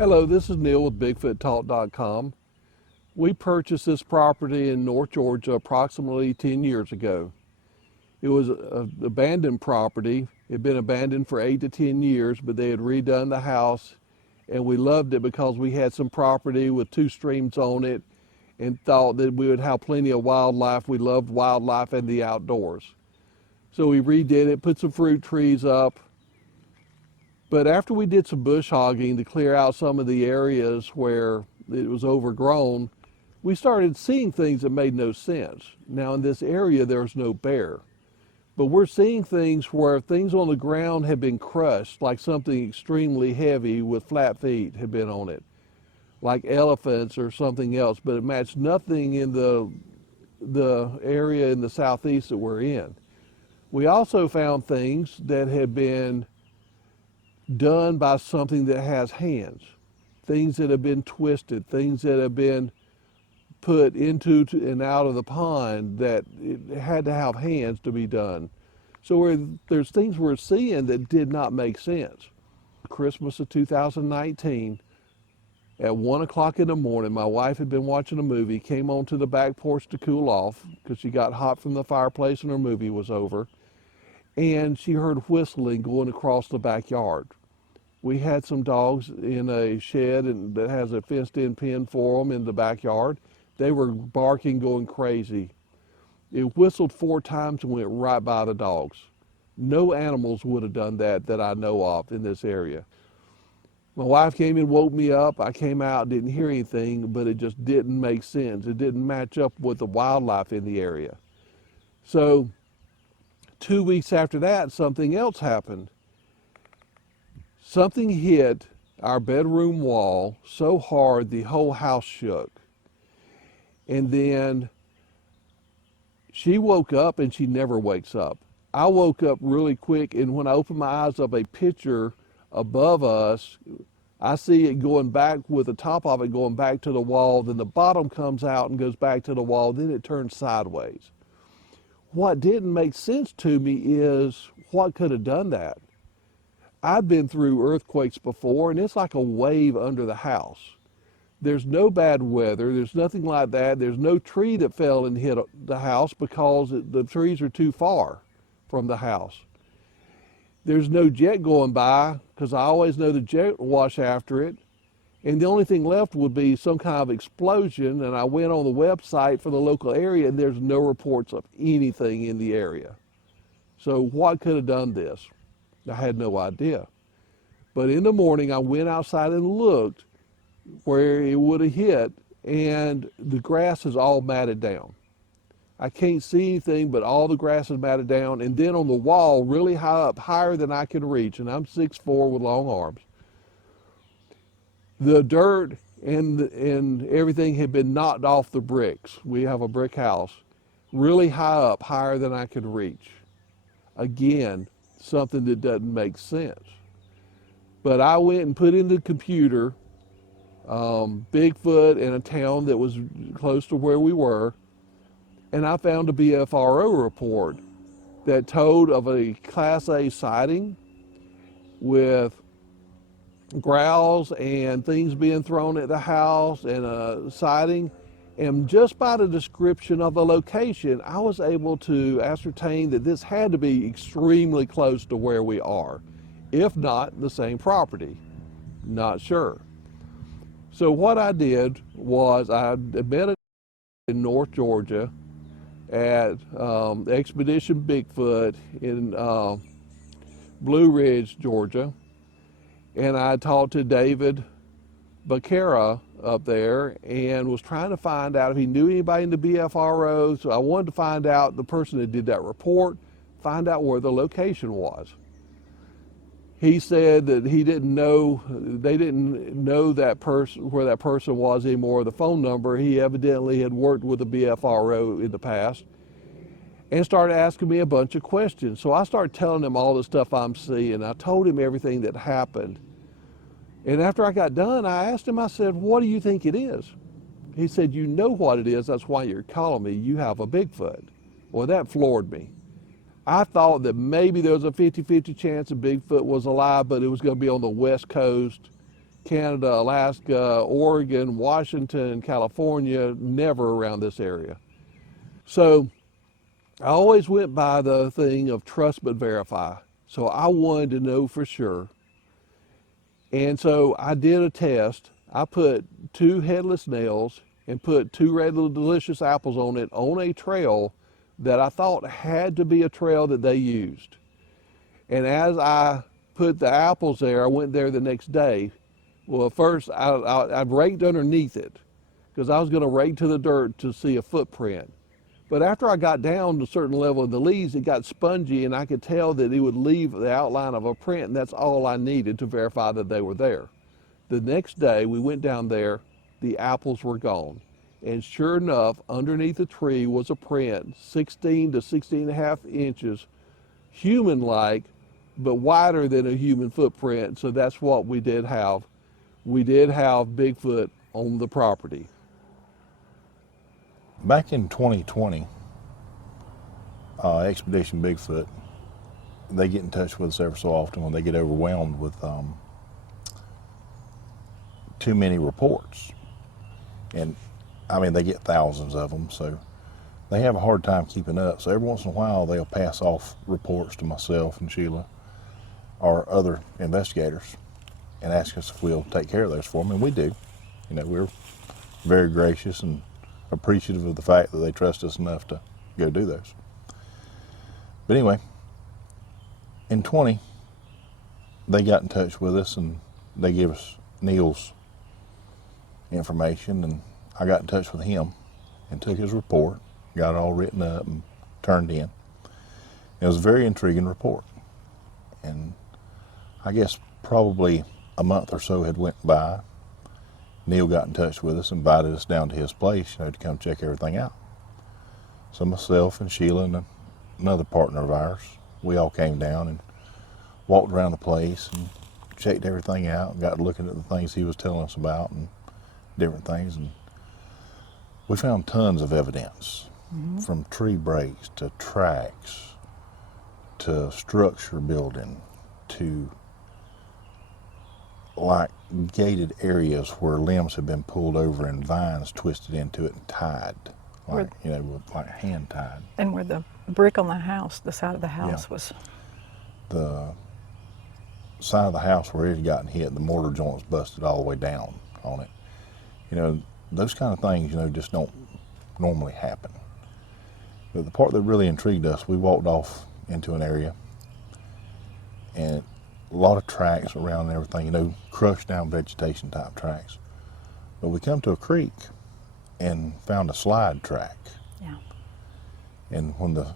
Hello, this is Neil with BigfootTalk.com. We purchased this property in North Georgia approximately 10 years ago. It was an abandoned property. It had been abandoned for 8 to 10 years, but they had redone the house, and we loved it because we had some property with 2 streams on it and thought that we would have plenty of wildlife. We loved wildlife and the outdoors. So we redid it, put some fruit trees up. But after we did some bush hogging to clear out some of the areas where it was overgrown, we started seeing things that made no sense. Now in this area, there's no bear, but we're seeing things where things on the ground have been crushed, like something extremely heavy with flat feet had been on it, like elephants or something else, but it matched nothing in the area in the southeast that we're in. We also found things that had been done by something that has hands, things that have been twisted, things that have been put into and out of the pond that it had to have hands to be done. So there's things we're seeing that did not make sense. Christmas of 2019, at 1 o'clock in the morning, my wife had been watching a movie, came onto the back porch to cool off because she got hot from the fireplace and her movie was over, and she heard whistling going across the backyard. We had some dogs in a shed that has a fenced-in pen for them in the backyard. They were barking, going crazy. It whistled 4 times and went right by the dogs. No animals would have done that I know of in this area. My wife came and woke me up. I came out, didn't hear anything, but it just didn't make sense. It didn't match up with the wildlife in the area. So 2 weeks after that, something else happened. Something hit our bedroom wall so hard the whole house shook. And then she woke up, and she never wakes up. I woke up really quick, and when I opened my eyes up, a picture above us, I see it going back with the top of it going back to the wall, then the bottom comes out and goes back to the wall, then it turns sideways. What didn't make sense to me is what could have done that? I've been through earthquakes before, and it's like a wave under the house. There's no bad weather. There's nothing like that. There's no tree that fell and hit the house because the trees are too far from the house. There's no jet going by because I always know the jet will wash after it. And the only thing left would be some kind of explosion. And I went on the website for the local area, and there's no reports of anything in the area. So what could have done this? I had no idea. But in the morning, I went outside and looked where it would have hit, and the grass is all matted down. I can't see anything, but all the grass is matted down. And then on the wall, really high up, higher than I can reach, and I'm 6'4" with long arms, the dirt and everything had been knocked off the bricks. We have a brick house, really high up, higher than I could reach. Again, something that doesn't make sense. But I went and put in the computer Bigfoot in a town that was close to where we were, and I found a BFRO report that told of a Class A sighting with growls and things being thrown at the house and a sighting. And just by the description of the location, I was able to ascertain that this had to be extremely close to where we are, if not the same property. Not sure. So what I did was I met in North Georgia at Expedition Bigfoot in Blue Ridge, Georgia, and I talked to David Becerra up there and was trying to find out if he knew anybody in the BFRO. So I wanted to find out the person that did that report, find out where the location was. He said that he didn't know, they didn't know that person, where that person was anymore, the phone number. He evidently had worked with the BFRO in the past and started asking me a bunch of questions. So I started telling him all the stuff I'm seeing. I told him everything that happened. And after I got done, I asked him, I said, what do you think it is? He said, you know what it is, that's why you're calling me, you have a Bigfoot. Well, that floored me. I thought that maybe there was a 50-50 chance that Bigfoot was alive, but it was going to be on the West Coast Canada, Alaska, Oregon, Washington, California, never around this area. So I always went by the thing of trust but verify. So I wanted to know for sure. And so I did a test. I put 2 headless nails and put 2 Red Delicious apples on it on a trail that I thought had to be a trail that they used. And as I put the apples there, I went there the next day. Well, first I raked underneath it because I was going to rake to the dirt to see a footprint. But after I got down to a certain level of the leaves, it got spongy and I could tell that it would leave the outline of a print, and that's all I needed to verify that they were there. The next day we went down there, the apples were gone. And sure enough, underneath the tree was a print, 16 to 16.5 inches, human-like, but wider than a human footprint. So that's what we did have. We did have Bigfoot on the property. Back in 2020, Expedition Bigfoot, they get in touch with us every so often when they get overwhelmed with too many reports. And I mean, they get thousands of them, so they have a hard time keeping up. So every once in a while, they'll pass off reports to myself and Sheila or other investigators and ask us if we'll take care of those for them, and we do. You know, we're very gracious and appreciative of the fact that they trust us enough to go do those. But anyway, in 20, they got in touch with us and they gave us Neil's information, and I got in touch with him and took his report, got it all written up and turned in. It was a very intriguing report. And I guess probably a month or so had went by. Neil got in touch with us, invited us down to his place, you know, to come check everything out. So myself and Sheila and another partner of ours, we all came down and walked around the place and checked everything out and got looking at the things he was telling us about and different things. And we found tons of evidence, from tree breaks to tracks to structure building to like gated areas where limbs have been pulled over and vines twisted into it and tied, like, you know, with, like hand tied. And where the brick on the house, the side of the house was. The side of the house where it had gotten hit, the mortar joints busted all the way down on it. You know, those kind of things, you know, just don't normally happen. But the part that really intrigued us, we walked off into an area and a lot of tracks around and everything, you know, crushed down vegetation type tracks. But we come to a creek and found a slide track. Yeah. And when the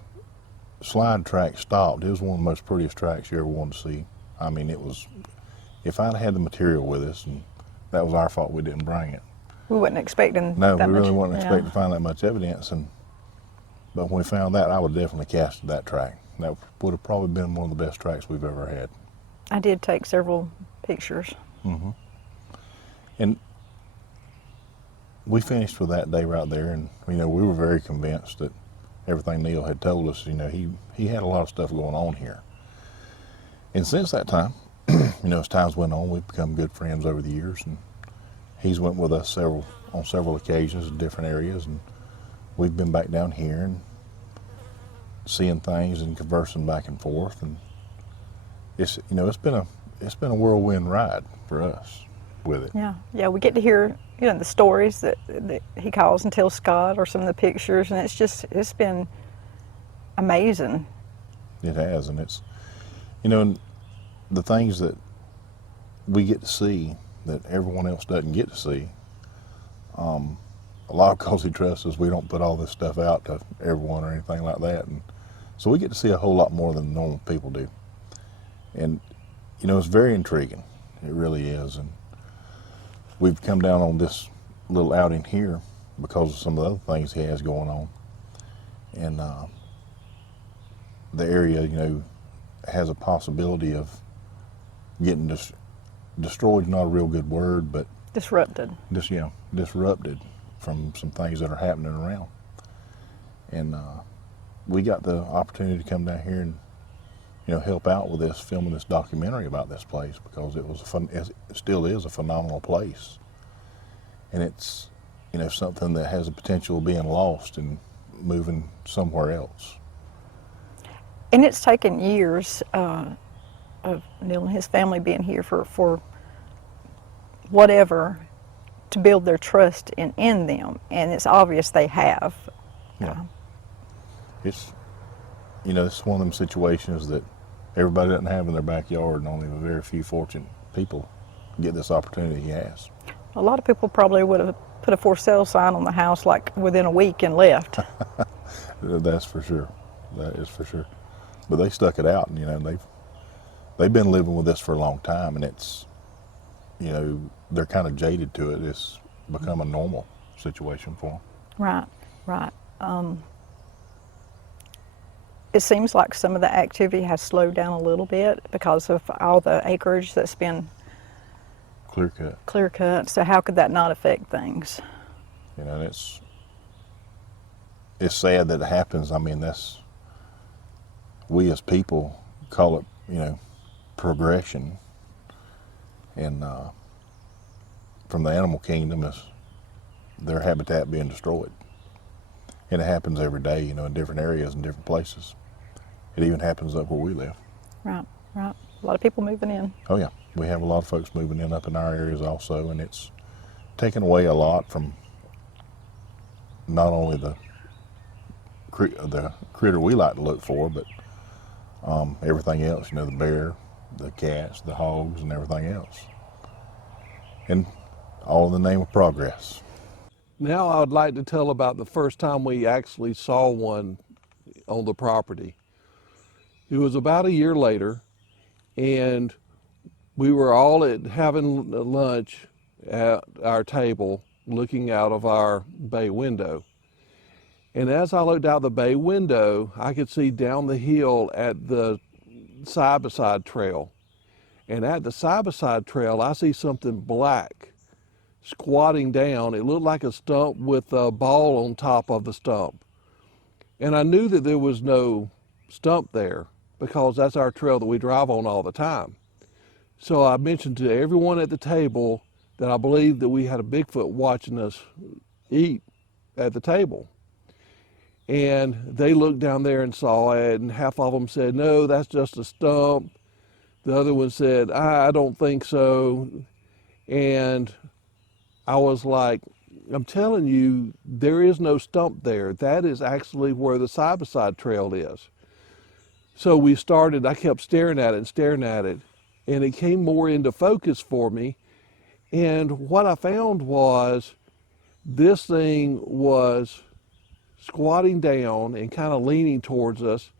slide track stopped, it was one of the most prettiest tracks you ever wanted to see. I mean, it was, if I'd had the material with us, and that was our fault we didn't bring it. We wasn't expecting No, that we really much, wasn't expecting to find that much evidence. But when we found that, I would definitely cast that track. That would have probably been one of the best tracks we've ever had. I did take several pictures. And we finished with that day right there, and you know, we were very convinced that everything Neil had told us, you know, he had a lot of stuff going on here. And since that time, you know, as times went on, we've become good friends over the years, and he's went with us on several occasions in different areas, and we've been back down here and seeing things and conversing back and forth, and it's, you know, it's been a whirlwind ride for us with it. Yeah, we get to hear, you know, the stories that he calls and tells Scott, or some of the pictures, and it's been amazing. It has, and it's, you know, and the things that we get to see that everyone else doesn't get to see, a lot of because he trusts us, we don't put all this stuff out to everyone or anything like that, and so we get to see a whole lot more than normal people do. And, you know, it's very intriguing. It really is. And we've come down on this little outing here because of some of the other things he has going on. And the area, you know, has a possibility of getting destroyed, not a real good word, but Disrupted. Disrupted from some things that are happening around. And we got the opportunity to come down here and help out with this, filming this documentary about this place, because it still is a phenomenal place. And it's, something that has the potential of being lost and moving somewhere else. And it's taken years of Neil and his family being here for whatever to build their trust in them, and it's obvious they have. Yeah. It's, it's one of them situations that everybody doesn't have in their backyard, and only a very few fortunate people get this opportunity he has. A lot of people probably would have put a for sale sign on the house like within a week and left. That's for sure. That is for sure. But they stuck it out, and they've been living with this for a long time, and it's, they're kind of jaded to it. It's become a normal situation for them. Right, right. It seems like some of the activity has slowed down a little bit because of all the acreage that's been clear cut. So how could that not affect things? It's sad that it happens. I mean, we as people call it, progression. And from the animal kingdom is their habitat being destroyed. And it happens every day, in different areas and different places. It even happens up where we live. Right, right. A lot of people moving in. Oh yeah, we have a lot of folks moving in up in our areas also, and it's taken away a lot from not only the critter we like to look for, but everything else, the bear, the cats, the hogs, and everything else. And all in the name of progress. Now I would like to tell about the first time we actually saw one on the property. It was about a year later, and we were all having lunch at our table looking out of our bay window. And as I looked out the bay window, I could see down the hill at the side-by-side trail. And at the side-by-side trail, I see something black squatting down. It looked like a stump with a ball on top of the stump. And I knew that there was no stump there because that's our trail that we drive on all the time. So I mentioned to everyone at the table that I believed that we had a Bigfoot watching us eat at the table. And they looked down there and saw it, and half of them said, no, that's just a stump. The other one said, I don't think so. And I was like, I'm telling you, there is no stump there. That is actually where the side-by-side trail is. So I kept staring at it, and it came more into focus for me. And what I found was this thing was squatting down and kind of leaning towards us.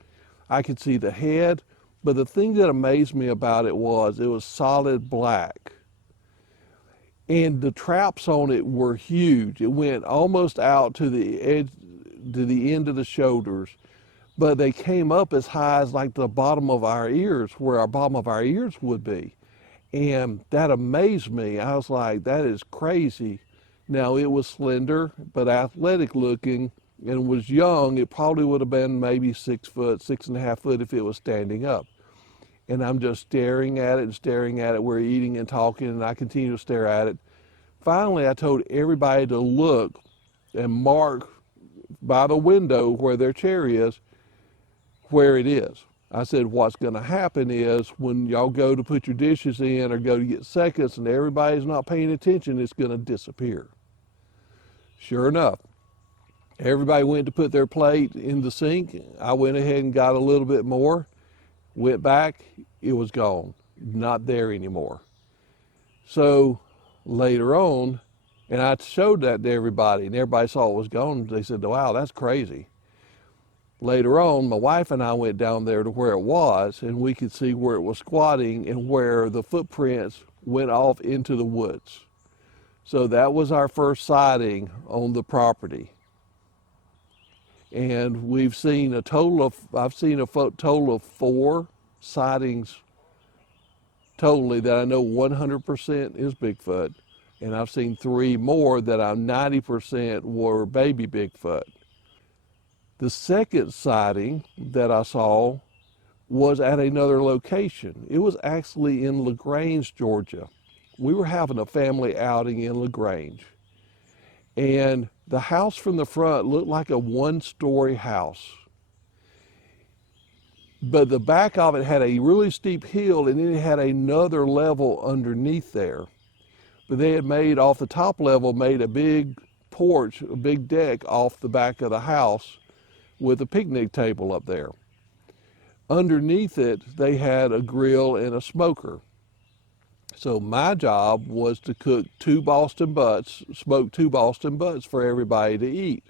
I could see the head, but the thing that amazed me about it was solid black. And the traps on it were huge. It went almost out to the edge, to the end of the shoulders, but they came up as high as like the bottom of our ears, where our bottom of our ears would be. And that amazed me. I was like, that is crazy. Now it was slender, but athletic looking, and was young. It probably would have been maybe 6 foot, 6.5 foot if it was standing up. And I'm just staring at it. We're eating and talking, and I continue to stare at it. Finally, I told everybody to look and mark by the window where their chair is, where it is. I said, what's going to happen is when y'all go to put your dishes in or go to get seconds and everybody's not paying attention, it's going to disappear. Sure enough, everybody went to put their plate in the sink. I went ahead and got a little bit more. Went back, it was gone, not there anymore. So later on, and I showed that to everybody, and everybody saw it was gone. They said, wow, that's crazy. Later on, my wife and I went down there to where it was, and we could see where it was squatting and where the footprints went off into the woods. So that was our first sighting on the property. And we've seen I've seen a total of 4 sightings totally that I know 100% is Bigfoot. And I've seen 3 more that I'm 90% were baby Bigfoot. The second sighting that I saw was at another location. It was actually in LaGrange, Georgia. We were having a family outing in LaGrange, and the house from the front looked like a one-story house. But the back of it had a really steep hill, and then it had another level underneath there. But they had made, off the top level, made a big porch, a big deck off the back of the house with a picnic table up there. Underneath it, they had a grill and a smoker. So my job was to cook smoke 2 Boston butts for everybody to eat.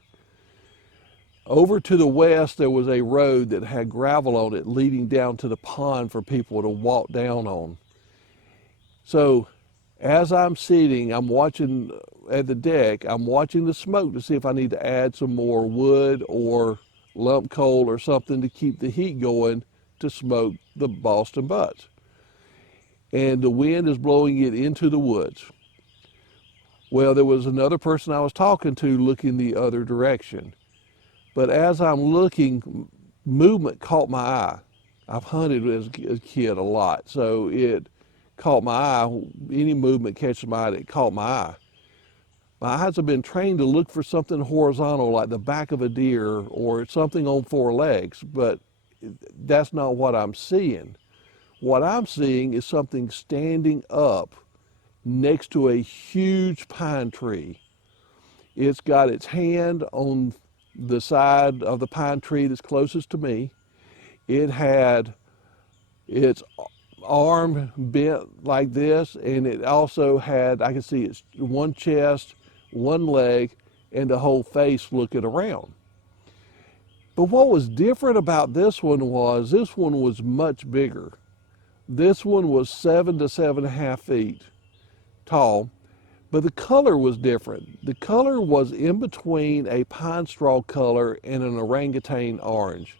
Over to the west, there was a road that had gravel on it leading down to the pond for people to walk down on. So as I'm sitting, I'm watching at the deck, I'm watching the smoke to see if I need to add some more wood or lump coal or something to keep the heat going to smoke the Boston butts. And the wind is blowing it into the woods. Well, there was another person I was talking to looking the other direction. But as I'm looking, movement caught my eye. I've hunted as a kid a lot, so it caught my eye. Any movement catches my eye, it caught my eye. My eyes have been trained to look for something horizontal, like the back of a deer or something on 4 legs, but that's not what I'm seeing. What I'm seeing is something standing up next to a huge pine tree. It's got its hand on the side of the pine tree that's closest to me. It had its arm bent like this, and it also had, I can see its one chest, one leg, and the whole face looking around. But what was different about this one was much bigger. This one was 7 to 7.5 feet tall, but the color was different. The color was in between a pine straw color and an orangutan orange.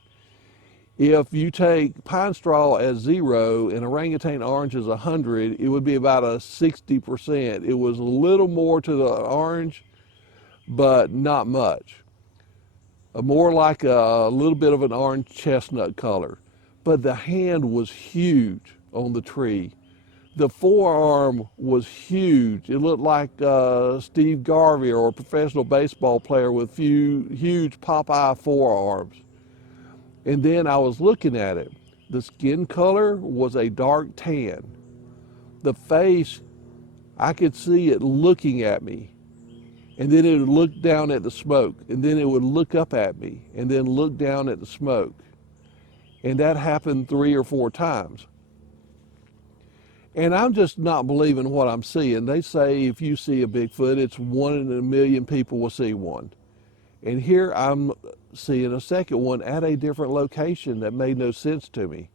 If you take pine straw as 0 and orangutan orange as 100, it would be about a 60%. It was a little more to the orange, but not much. More like a little bit of an orange chestnut color. But the hand was huge on the tree. The forearm was huge. It looked like Steve Garvey or a professional baseball player with huge Popeye forearms. And then I was looking at it. The skin color was a dark tan. The face, I could see it looking at me. And then it would look down at the smoke. And then it would look up at me and then look down at the smoke. And that happened 3 or 4 times. And I'm just not believing what I'm seeing. They say if you see a Bigfoot, it's 1 in a million people will see one. And here I'm seeing a second one at a different location that made no sense to me.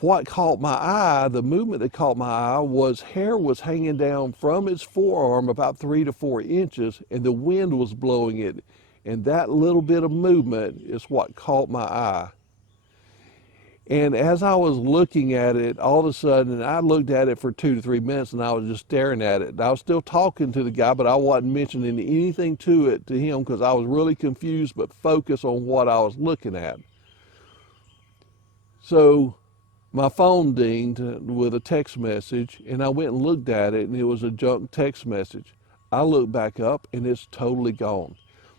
What caught my eye, the movement that caught my eye, was hair was hanging down from its forearm about 3 to 4 inches, and the wind was blowing it. And that little bit of movement is what caught my eye. And as I was looking at it, all of a sudden, I looked at it for 2 to 3 minutes, and I was just staring at it. And I was still talking to the guy, but I wasn't mentioning anything to him because I was really confused but focused on what I was looking at. So my phone dinged with a text message, and I went and looked at it, and it was a junk text message. I looked back up, and it's totally gone.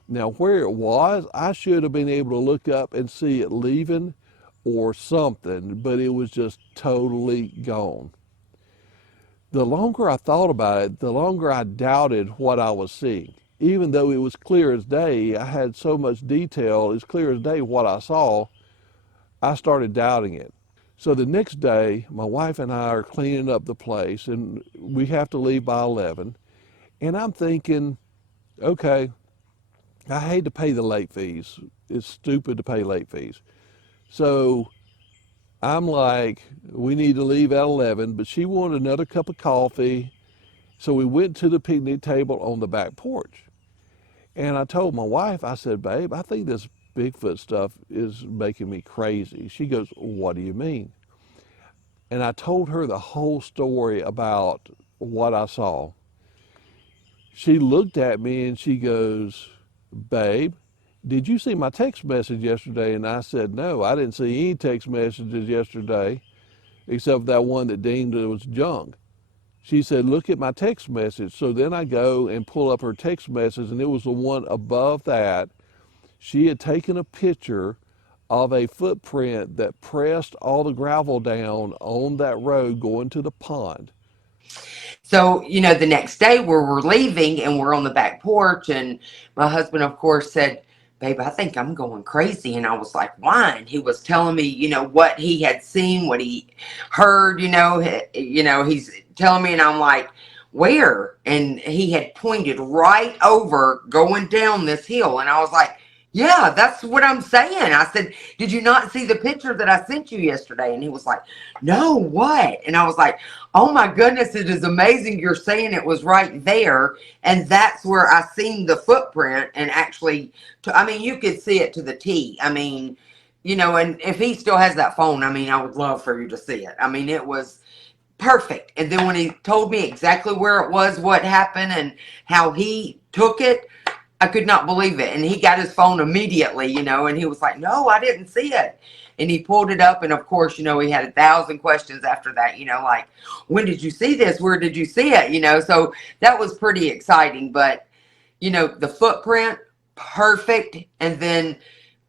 Now, where it was, I should have been able to look up and see it leaving or something, but it was just totally gone. The longer I thought about it, the longer I doubted what I was seeing. Even though it was clear as day, I had so much detail, it's clear as day what I saw, I started doubting it. So the next day, my wife and I are cleaning up the place, and we have to leave by 11. And I'm thinking, okay, I hate to pay the late fees. It's stupid to pay late fees. So I'm like, we need to leave at 11, but she wanted another cup of coffee. So we went to the picnic table on the back porch. And I told my wife, I said, babe, I think this Bigfoot stuff is making me crazy. She goes, what do you mean? And I told her the whole story about what I saw. She looked at me and she goes, babe, did you see my text message yesterday? And I said, no, I didn't see any text messages yesterday except that one that deemed it was junk. She said, look at my text message. So then I go and pull up her text message, and it was the one above that. She had taken a picture of a footprint that pressed all the gravel down on that road going to the pond. So, you know, the next day we're leaving and we're on the back porch, and my husband, of course, said, babe, I think I'm going crazy. And I was like, why? And he was telling me, you know, what he had seen, what he heard, he's telling me, and I'm like, where? And he had pointed right over going down this hill. And I was like, yeah, that's what I'm saying. I said, did you not see the picture that I sent you yesterday? And he was like, no, what? And I was like, oh my goodness, it is amazing you're saying it was right there. And that's where I seen the footprint. And actually, I mean, you could see it to the T. I mean, you know, and if he still has that phone, I mean, I would love for you to see it. I mean, it was perfect. And then when he told me exactly where it was, what happened, and how he took it, I could not believe it. And he got his phone immediately, you know, and he was like, no, I didn't see it. And he pulled it up. And of course, you know, he had 1,000 questions after that, you know, like, when did you see this? Where did you see it? You know, so that was pretty exciting. But, you know, the footprint, perfect. And then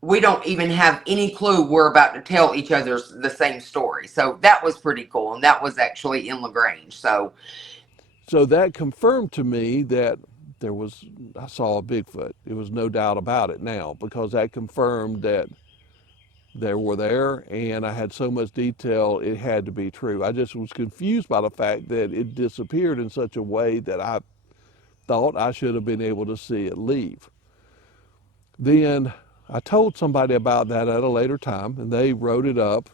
we don't even have any clue we're about to tell each other the same story. So that was pretty cool. And that was actually in LaGrange. So that confirmed to me that I saw a Bigfoot. There was no doubt about it now, because that confirmed that they were there, and I had so much detail, it had to be true. I just was confused by the fact that it disappeared in such a way that I thought I should have been able to see it leave. Then I told somebody about that at a later time, and they wrote it up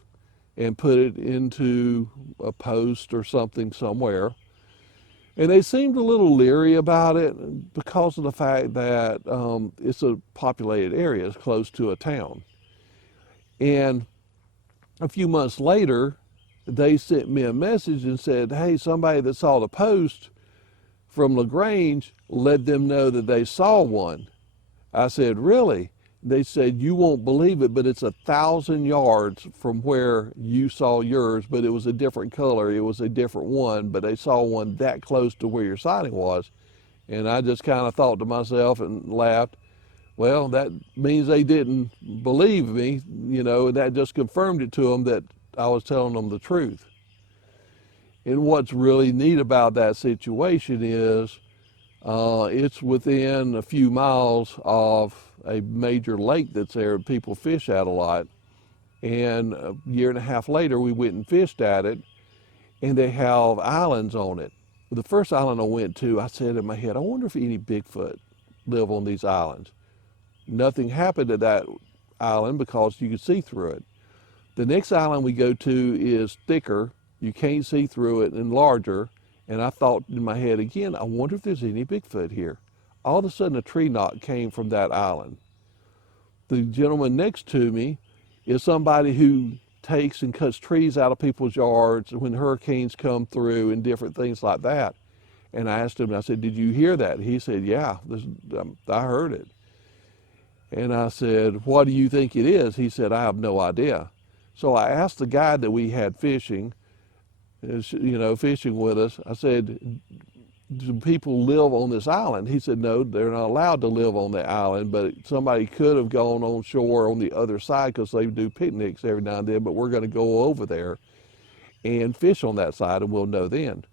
and put it into a post or something somewhere. And they seemed a little leery about it because of the fact that it's a populated area, it's close to a town. And a few months later, they sent me a message and said, hey, somebody that saw the post from LaGrange let them know that they saw one. I said, really? They said, you won't believe it, but it's 1,000 yards from where you saw yours, but it was a different color. It was a different one, but they saw one that close to where your sighting was. And I just kind of thought to myself and laughed, well, that means they didn't believe me, you know, and that just confirmed it to them that I was telling them the truth. And what's really neat about that situation is it's within a few miles of a major lake that's there people fish at a lot. And a year and a half later, we went and fished at it, and they have islands on it. The first island I went to, I said in my head, I wonder if any Bigfoot live on these islands. Nothing happened at that island because you could see through it. The next island we go to is thicker, you can't see through it, and larger. And I thought in my head again, I wonder if there's any Bigfoot here. All of a sudden a tree knot came from that island. The gentleman next to me is somebody who takes and cuts trees out of people's yards when hurricanes come through and different things like that. And I asked him, I said, did you hear that? He said, yeah, I heard it. And I said, what do you think it is? He said, I have no idea. So I asked the guy that we had fishing, you know, fishing with us, I said, do people live on this island? He said, no, they're not allowed to live on the island, but somebody could have gone on shore on the other side because they do picnics every now and then, but we're going to go over there and fish on that side, and we'll know then.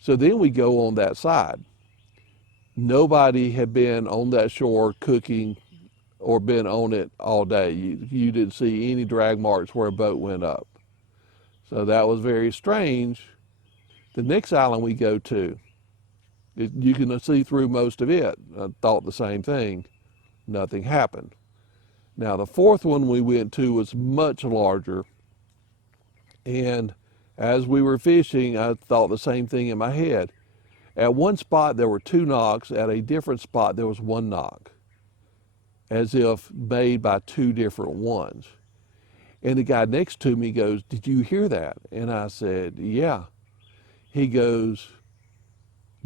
So then we go on that side. Nobody had been on that shore cooking or been on it all day. You didn't see any drag marks where a boat went up. So that was very strange. The next island we go to, you can see through most of it. I thought the same thing. Nothing happened. Now the fourth one we went to was much larger. And as we were fishing, I thought the same thing in my head. At one spot there were 2 knocks. At a different spot there was 1 knock, as if made by 2 different ones. And the guy next to me goes, did you hear that? And I said, yeah. He goes,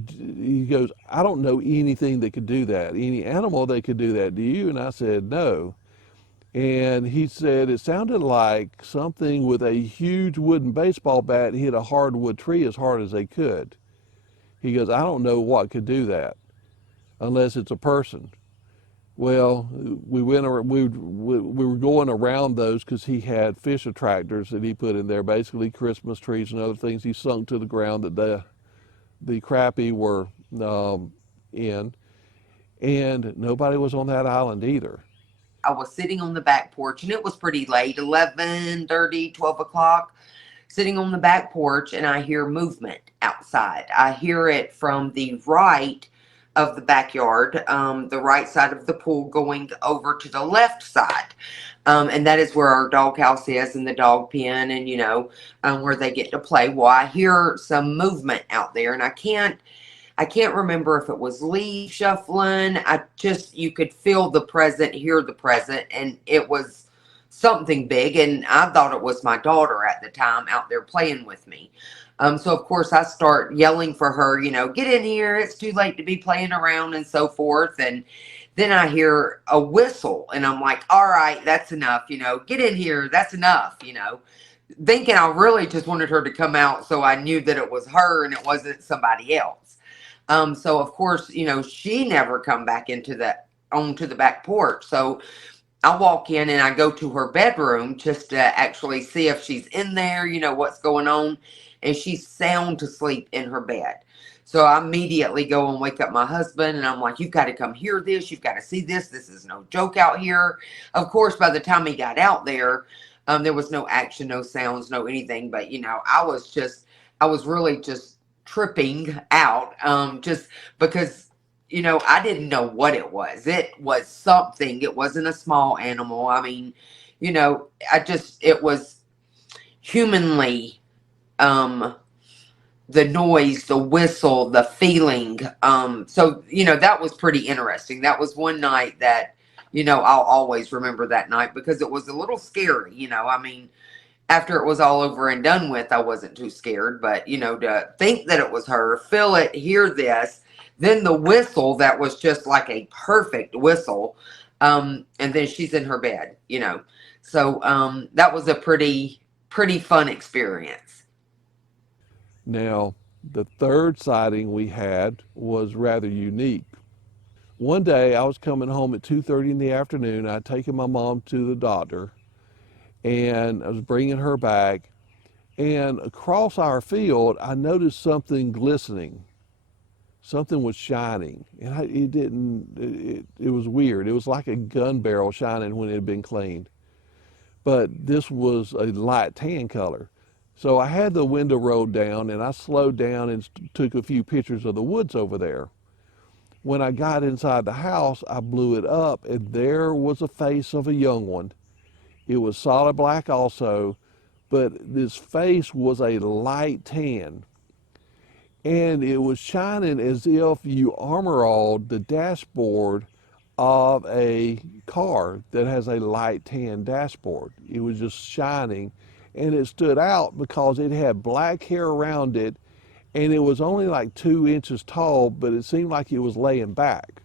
He goes, I don't know anything that could do that, any animal that could do that. Do you? And I said, no. And he said it sounded like something with a huge wooden baseball bat hit a hardwood tree as hard as they could. He goes, I don't know what could do that unless it's a person. Well, we were going around those because he had fish attractors that he put in there, basically Christmas trees and other things he sunk to the ground that the crappie were in, and nobody was on that island either. I was sitting on the back porch, and it was pretty late, 11:30, 12 o'clock, sitting on the back porch, and I hear movement outside. I hear it from the right of the backyard, the right side of the pool going over to the left side. And that is where our doghouse is, and the dog pen, and where they get to play. Well, I hear some movement out there, and I can't remember if it was leaf shuffling. You could feel the present, hear the present, and it was something big. And I thought it was my daughter at the time out there playing with me. So of course I start yelling for her, get in here. It's too late to be playing around and so forth. And then I hear a whistle, and I'm like, all right, that's enough. Get in here. That's enough, thinking I really just wanted her to come out. So I knew that it was her and it wasn't somebody else. So of course, she never come back onto the back porch. So I walk in and I go to her bedroom just to actually see if she's in there, what's going on. And she's sound asleep in her bed. So I immediately go and wake up my husband, and I'm like, you've got to come hear this. You've got to see this. This is no joke out here. Of course, by the time he got out there, there was no action, no sounds, no anything. But, I was really just tripping out, just because, I didn't know what it was. It was something. It wasn't a small animal. I mean, it was humanly, the noise, the whistle, the feeling. So, that was pretty interesting. That was one night that, I'll always remember that night because it was a little scary, I mean, after it was all over and done with, I wasn't too scared, but, to think that it was her, feel it, hear this, then the whistle that was just like a perfect whistle. And then she's in her bed, So, that was a pretty fun experience. Now, the third sighting we had was rather unique. One day I was coming home at 2:30 in the afternoon. I'd taken my mom to the doctor, and I was bringing her back, and across our field I noticed something glistening. Something was shining, and it was weird. It was like a gun barrel shining when it had been cleaned. But this was a light tan color. So I had the window rolled down, and I slowed down and took a few pictures of the woods over there. When I got inside the house, I blew it up, and there was a face of a young one. It was solid black also, but this face was a light tan. And it was shining as if you armor-alled the dashboard of a car that has a light tan dashboard. It was just shining. And it stood out because it had black hair around it, and it was only like 2 inches tall, but it seemed like it was laying back.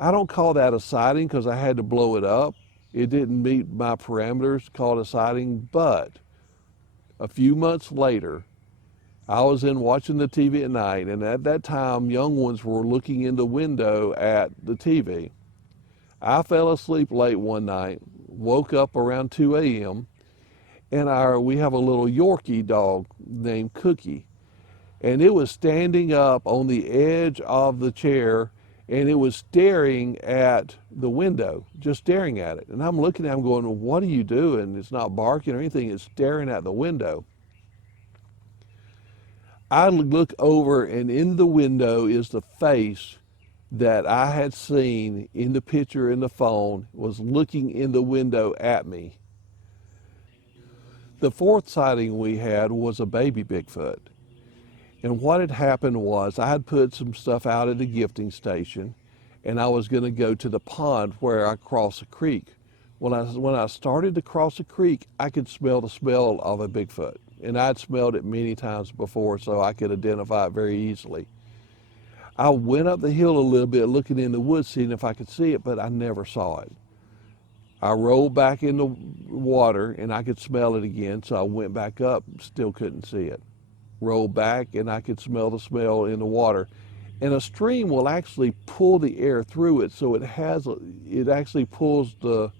I don't call that a sighting because I had to blow it up. It didn't meet my parameters to call it a sighting, but a few months later, I was in watching the TV at night, and at that time, young ones were looking in the window at the TV. I fell asleep late one night, woke up around 2 a.m., and we have a little Yorkie dog named Cookie, and it was standing up on the edge of the chair, and it was staring at the window, just staring at it. And I'm looking at him going, well, what are you doing? It's not barking or anything, it's staring at the window. I look over, and in the window is the face that I had seen in the picture in the phone, was looking in the window at me. The fourth sighting we had was a baby Bigfoot. And what had happened was I had put some stuff out at a gifting station, and I was going to go to the pond where I cross a creek. When I started to cross a creek, I could smell the smell of a Bigfoot. And I'd smelled it many times before, so I could identify it very easily. I went up the hill a little bit looking in the woods, seeing if I could see it, but I never saw it. I rolled back in the water and I could smell it again, so I went back up, still couldn't see it. Rolled back and I could smell the smell in the water. And a stream will actually pull the air through it, so it actually pulls the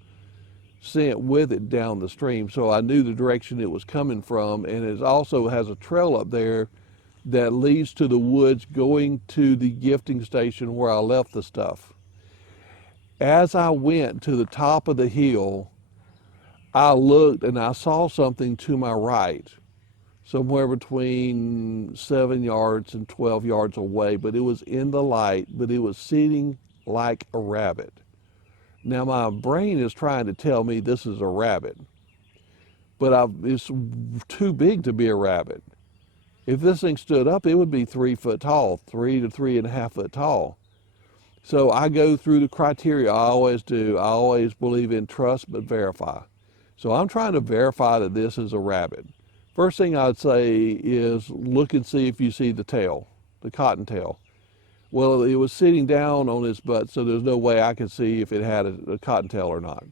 scent with it down the stream. So I knew the direction it was coming from, and it also has a trail up there that leads to the woods going to the gifting station where I left the stuff. As I went to the top of the hill, I looked and I saw something to my right, somewhere between 7 yards and 12 yards away, but it was in the light, but it was sitting like a rabbit. Now my brain is trying to tell me this is a rabbit, but it's too big to be a rabbit. If this thing stood up, it would be 3 foot tall, 3 to 3.5 foot tall. So I go through the criteria, I always do. I always believe in trust but verify. So I'm trying to verify that this is a rabbit. First thing I'd say is look and see if you see the tail, the cottontail. Well, it was sitting down on its butt, so there's no way I could see if it had a cottontail or not.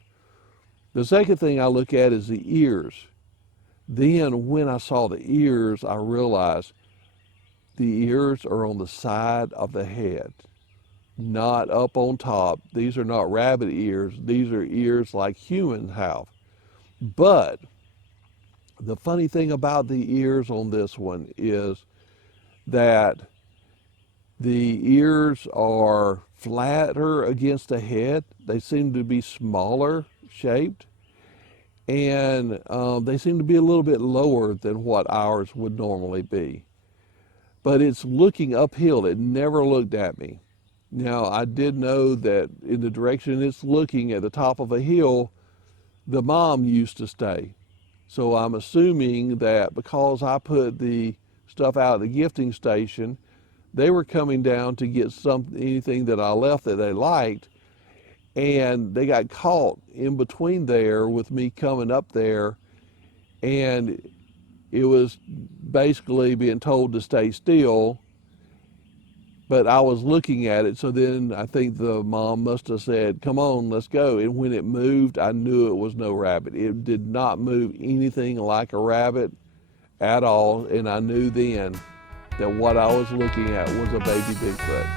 The second thing I look at is the ears. Then when I saw the ears, I realized the ears are on the side of the head, not up on top. These are not rabbit ears. These are ears like humans have. But the funny thing about the ears on this one is that the ears are flatter against the head. They seem to be smaller shaped, and they seem to be a little bit lower than what ours would normally be. But it's looking uphill. It never looked at me. Now, I did know that in the direction it's looking at the top of a hill, the mom used to stay. So I'm assuming that because I put the stuff out at the gifting station, they were coming down to get anything that I left that they liked, and they got caught in between there with me coming up there, and it was basically being told to stay still, but I was looking at it, so then I think the mom must have said, come on, let's go. And when it moved, I knew it was no rabbit. It did not move anything like a rabbit at all, and I knew then that what I was looking at was a baby Bigfoot.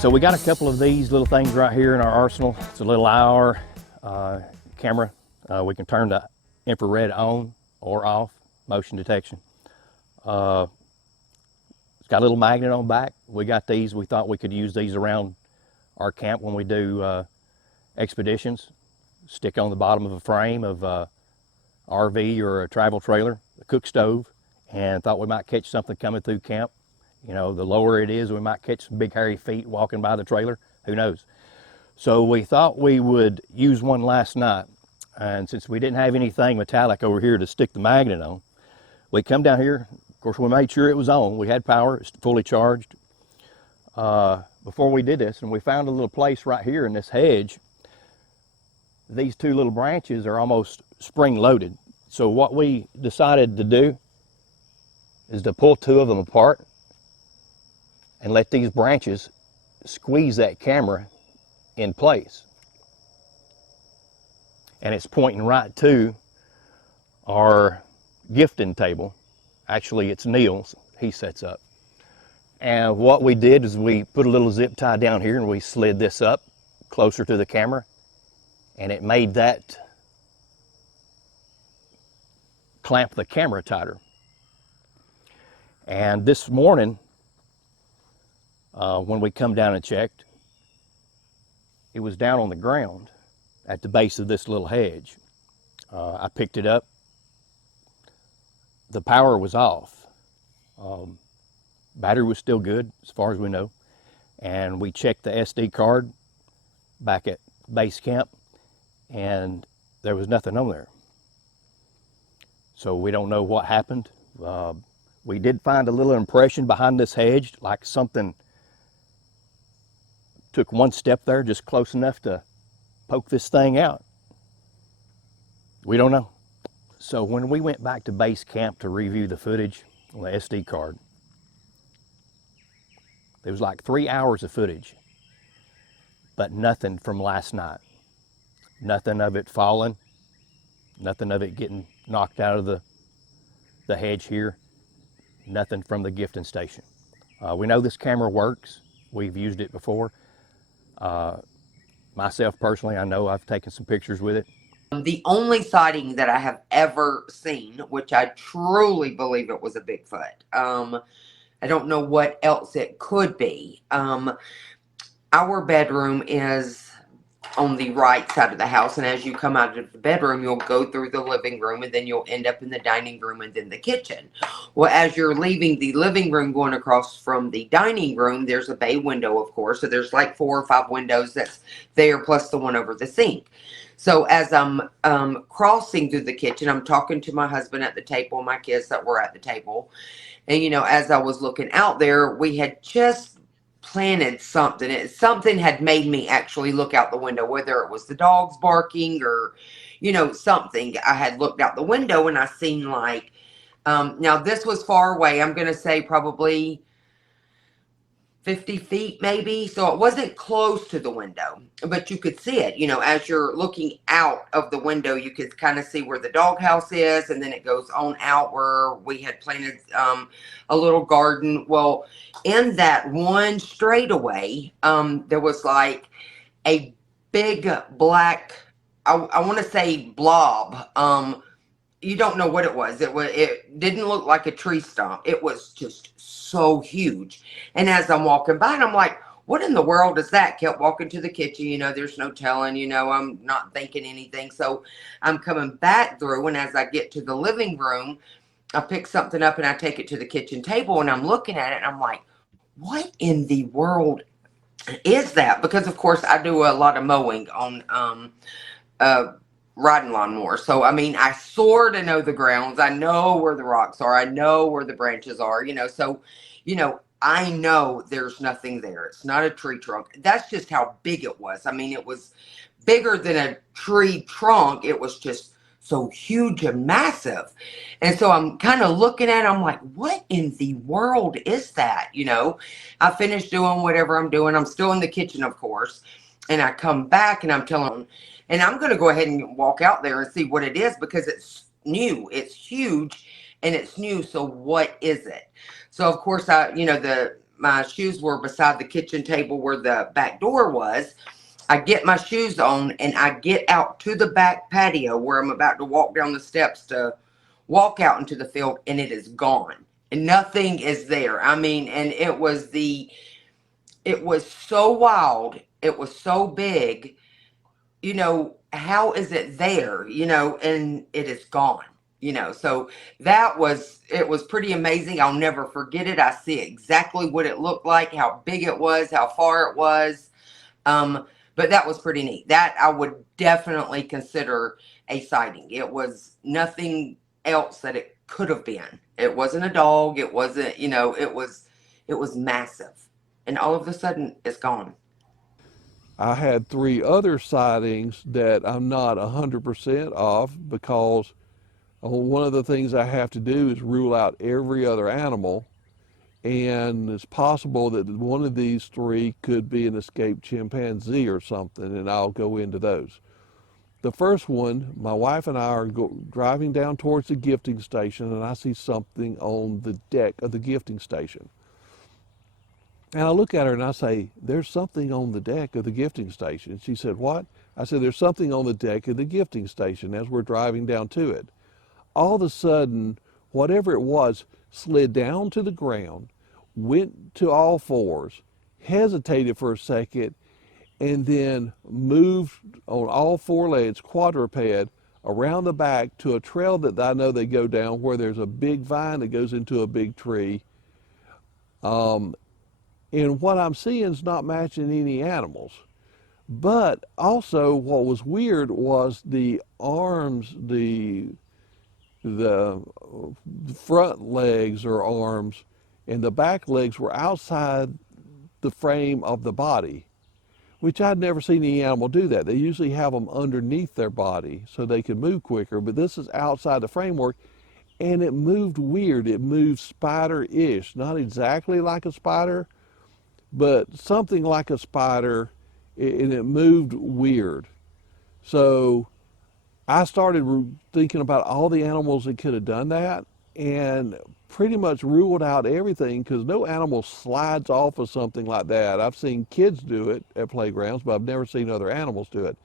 So we got a couple of these little things right here in our arsenal. It's a little IR camera. We can turn the infrared on or off, motion detection. It's got a little magnet on the back. We got these, we thought we could use these around our camp when we do expeditions. Stick on the bottom of a frame of a RV or a travel trailer, a cook stove, and thought we might catch something coming through camp. You know, the lower it is, we might catch some big hairy feet walking by the trailer, who knows. So we thought we would use one last night, and since we didn't have anything metallic over here to stick the magnet on, we come down here. Of course, we made sure it was on. We had power, it's fully charged. Before we did this, and we found a little place right here in this hedge. These two little branches are almost spring loaded. So what we decided to do is to pull two of them apart and let these branches squeeze that camera in place. And it's pointing right to our gifting table. Actually, it's Neil's, he sets up. And what we did is we put a little zip tie down here and we slid this up closer to the camera, and it made that clamp the camera tighter. And this morning, when we come down and checked, it was down on the ground at the base of this little hedge. I picked it up. The power was off. Battery was still good as far as we know. And we checked the SD card back at base camp, and there was nothing on there. So we don't know what happened. We did find a little impression behind this hedge, like something took one step there just close enough to poke this thing out. We don't know. So when we went back to base camp to review the footage on the SD card, there was like 3 hours of footage, but nothing from last night. Nothing of it falling, nothing of it getting knocked out of the hedge here, nothing from the gifting station. We know this camera works. We've used it before. Myself personally, I know I've taken some pictures with it. The only sighting that I have ever seen, which I truly believe it was a Bigfoot. I don't know what else it could be. Our bedroom is on the right side of the house, and as you come out of the bedroom, you'll go through the living room, and then you'll end up in the dining room and then the kitchen. Well, as you're leaving the living room going across from the dining room, there's a bay window, of course, so there's like 4 or 5 windows that's there, plus the one over the sink. So as I'm crossing through the kitchen, I'm talking to my husband at the table, my kids that were at the table, and you know, as I was looking out there, we had just planted something. Something had made me actually look out the window, whether it was the dogs barking or, you know, something. I had looked out the window and I seen like, now this was far away. I'm going to say probably 50 feet maybe. So it wasn't close to the window, but you could see it, you know, as you're looking out of the window, you could kind of see where the doghouse is. And then it goes on out where we had planted a little garden. Well, in that one straightaway, there was like a big black, I want to say blob. You don't know what it was. It didn't look like a tree stump. It was just so huge. And as I'm walking by, I'm like, what in the world is that? Kept walking to the kitchen. You know, there's no telling, you know, I'm not thinking anything. So I'm coming back through. And as I get to the living room, I pick something up and I take it to the kitchen table and I'm looking at it and I'm like, what in the world is that? Because of course I do a lot of mowing on, riding lawnmower. So, I mean, I sort of know the grounds. I know where the rocks are. I know where the branches are, you know. So, you know, I know there's nothing there. It's not a tree trunk. That's just how big it was. I mean, it was bigger than a tree trunk. It was just so huge and massive. And so I'm kind of looking at it. I'm like, what in the world is that? You know, I finished doing whatever I'm doing. I'm still in the kitchen, of course. And I come back and I'm telling them, and I'm going to go ahead and walk out there and see what it is because it's new. It's huge and it's new. So what is it? So of course you know, my shoes were beside the kitchen table where the back door was. I get my shoes on and I get out to the back patio where I'm about to walk down the steps to walk out into the field, and it is gone and nothing is there. I mean, and it was so wild. It was so big. You know, how is it there, you know, and it is gone, you know. So it was pretty amazing. I'll never forget it. I see exactly what it looked like, how big it was, how far it was. But that was pretty neat. That I would definitely consider a sighting. It was nothing else that it could have been. It wasn't a dog. It wasn't, you know, it was massive. And all of a sudden it's gone. I had 3 other sightings that I'm not 100% off because one of the things I have to do is rule out every other animal, and it's possible that one of these 3 could be an escaped chimpanzee or something, and I'll go into those. The first one, my wife and I are driving down towards the gifting station, and I see something on the deck of the gifting station. And I look at her and I say, there's something on the deck of the gifting station. She said, what? I said, there's something on the deck of the gifting station as we're driving down to it. All of a sudden, whatever it was slid down to the ground, went to all fours, hesitated for a second, and then moved on all 4 legs, quadruped, around the back to a trail that I know they go down where there's a big vine that goes into a big tree. And what I'm seeing is not matching any animals. But also what was weird was the arms, the front legs or arms and the back legs were outside the frame of the body, which I'd never seen any animal do that. They usually have them underneath their body so they can move quicker, but this is outside the framework, and it moved weird. It moved spider-ish, not exactly like a spider, but something like a spider, and it moved weird. So I started thinking about all the animals that could have done that, and pretty much ruled out everything, because no animal slides off of something like that. I've seen kids do it at playgrounds, but I've never seen other animals do it.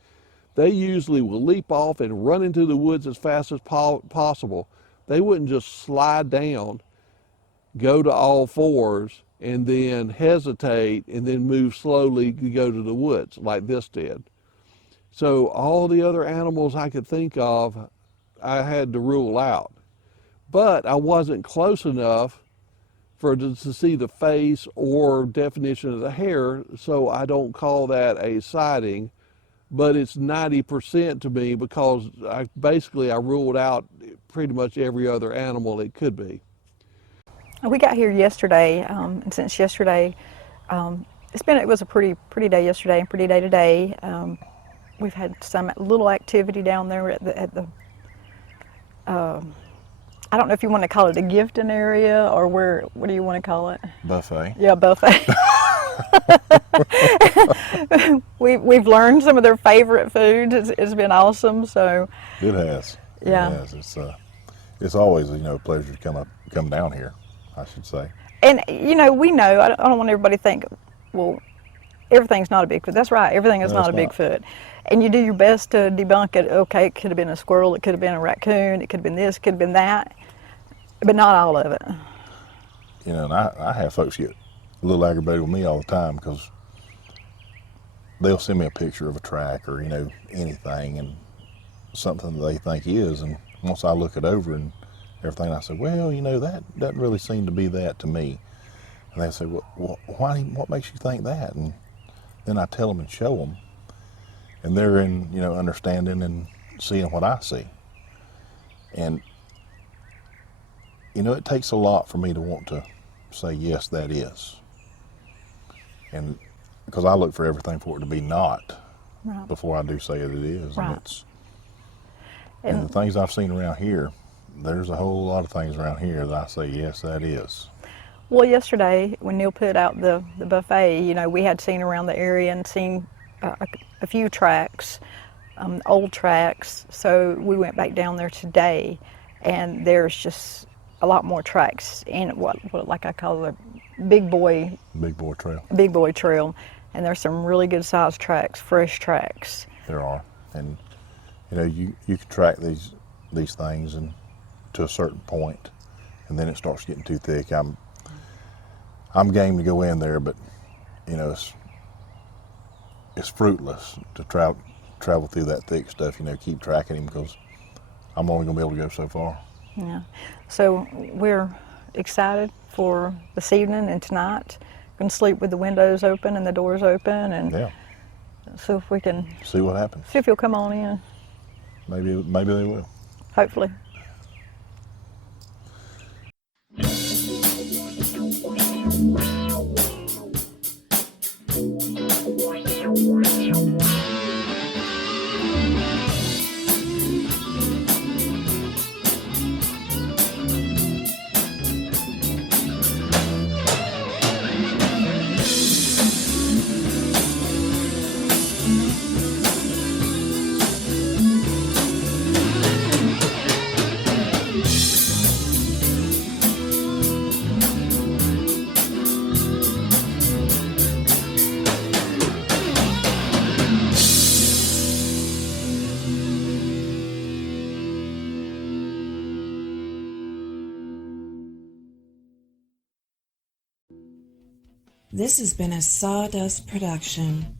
They usually will leap off and run into the woods as fast as possible. They wouldn't just slide down, go to all fours, and then hesitate and then move slowly to go to the woods like this did. So all the other animals I could think of, I had to rule out. But I wasn't close enough to see the face or definition of the hair, so I don't call that a sighting. But it's 90% to me, because I ruled out pretty much every other animal it could be. We got here yesterday, and since yesterday, it was a pretty day yesterday and pretty day today. We've had some little activity down there at the I don't know if you want to call it a gifting area or what do you want to call it? Buffet. Yeah, buffet. We've learned some of their favorite foods. It's been awesome. So It has. Yeah. It has. It's always a pleasure to come down here, I should say. And we know. I don't want everybody to think, well, everything's not a Bigfoot. That's right. Everything is No, not a it's Bigfoot. And you do your best to debunk it. Okay, it could have been a squirrel. It could have been a raccoon. It could have been this. It could have been that. But not all of it. And I have folks get a little aggravated with me all the time, because they'll send me a picture of a track or, anything, and something that they think is. And once I look it over and everything, I say, well, that doesn't really seem to be that to me. And they say, well, what makes you think that? And then I tell them and show them. And they're in, understanding and seeing what I see. And, it takes a lot for me to want to say, yes, that is. And because I look for everything for it to be not, Right. before I do say it is. Right. And the things I've seen around here, there's a whole lot of things around here that I say, yes, that is. Well, yesterday when Neil put out the buffet, we had seen around the area and seen a few tracks, old tracks. So we went back down there today, and there's just a lot more tracks in what like I call the Big Boy Trail. And there's some really good sized tracks, fresh tracks. There are, and you can track these things and to a certain point, and then it starts getting too thick. I'm game to go in there, but it's fruitless to travel through that thick stuff. Keep tracking him, because I'm only going to be able to go so far. Yeah. So we're excited for this evening and tonight. Going to sleep with the windows open and the doors open, and see if we can see what happens. See if you'll come on in. Maybe they will. Hopefully. This has been a Sawdust production.